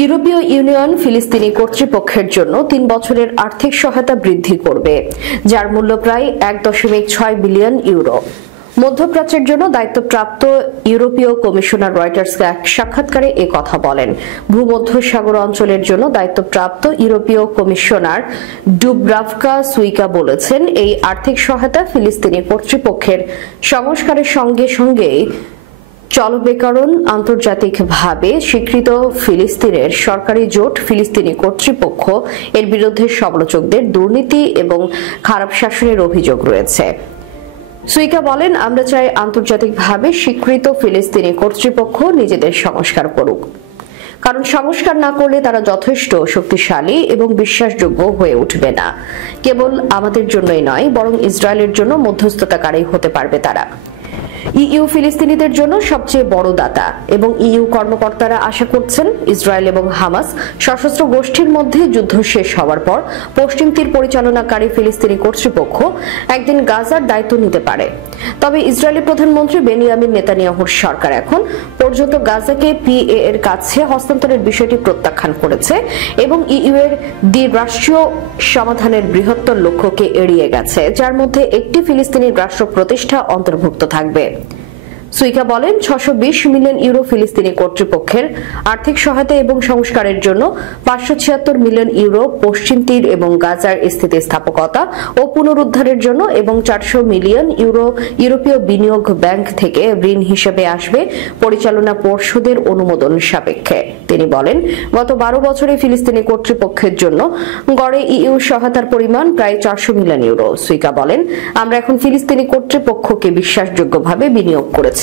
ইউরোপীয় ইউনিয়ন ফিলিস্তিনি কর্তৃপক্ষের জন্য ৩ বছরের আর্থিক সহায়তা বৃদ্ধি করবে, যার মূল্য প্রায় ১.৬ বিলিয়ন ইউরো। মধ্যপ্রাচ্যের জন্য দায়িত্বপ্রাপ্ত ইউরোপীয় কমিশনার রয়টার্সকে এক সাক্ষাৎকারে এ কথা বলেন। ভূমধ্যসাগর অঞ্চলের জন্য দায়িত্বপ্রাপ্ত ইউরোপীয় কমিশনার ডুব্রাভকা সুইকা বলেছেন, এই আর্থিক সহায়তা ফিলিস্তিনি কর্তৃপক্ষের সংস্কারের সঙ্গে সঙ্গে চলবেকারণ আন্তর্জাতিকভাবে স্বীকৃত ফিলিস্তিনের সরকারি জোট ফিলিস্তিনি কর্তৃপক্ষ এর বিরুদ্ধে সমালোচকদের দুর্নীতি এবং খারাপ শাসনের অভিযোগ রয়েছে। সুইকা বলেন, আমরা চাই আন্তর্জাতিকভাবে স্বীকৃত ফিলিস্তিনি কর্তৃপক্ষ নিজেদের সংস্কার করুক, কারণ সংস্কার না করলে তারা যথেষ্ট শক্তিশালী এবং বিশ্বাসযোগ্য হয়ে উঠবে না। কেবল আমাদের জন্যই নয়, বরং ইসরায়েলের জন্য মধ্যস্থতাকারী হতে পারবে তারা। ইইউ ফিলিস্তিনিদের জন্য সবচেয়ে বড় দাতা এবং ইইউ কর্মকর্তারা আশা করছেন ইসরায়েল এবং হামাস সশস্ত্র গোষ্ঠীর মধ্যে যুদ্ধ শেষ হওয়ার পর পশ্চিম তীর পরিচালনাকারী ফিলিস্তিনি কর্তৃপক্ষ একদিন গাজার দায়িত্ব নিতে পারে। তবে ইসরায়েলি প্রধানমন্ত্রী বেনিয়ামিন নেতানিয়াহুর সরকার এখন পর্যন্ত গাজাকে পিএ এর কাছে হস্তান্তরের বিষয়টি প্রত্যাখ্যান করেছে এবং ইইউ এর দ্বিরাষ্ট্রীয় সমাধানের বৃহত্তর লক্ষ্যকে এড়িয়ে গেছে, যার মধ্যে একটি ফিলিস্তিনি রাষ্ট্র প্রতিষ্ঠা অন্তর্ভুক্ত থাকবে। সুইকা বলেন, ৬২০ মিলিয়ন ইউরো ফিলিস্তিনি কর্তৃপক্ষের আর্থিক সহায়তা এবং সংস্কারের জন্য ৫৭৬ মিলিয়ন ইউরো পশ্চিম তীর এবং গাজার স্থিতিস্থাপকতা ও পুনরুদ্ধারের জন্য এবং ৪০০ মিলিয়ন ইউরো ইউরোপীয় বিনিয়োগ ব্যাংক থেকে ঋণ হিসেবে আসবে পরিচালনা পর্ষদের অনুমোদন সাপেক্ষে। তিনি বলেন, গত ১২ বছরে ফিলিস্তিনি কর্তৃপক্ষের জন্য গড়ে ইইউ সহায়তার পরিমাণ প্রায় ৪০০ মিলিয়ন ইউরো। সুইকা বলেন, আমরা এখন ফিলিস্তিনি কর্তৃপক্ষকে বিশ্বাসযোগ্যভাবে বিনিয়োগ করেছি।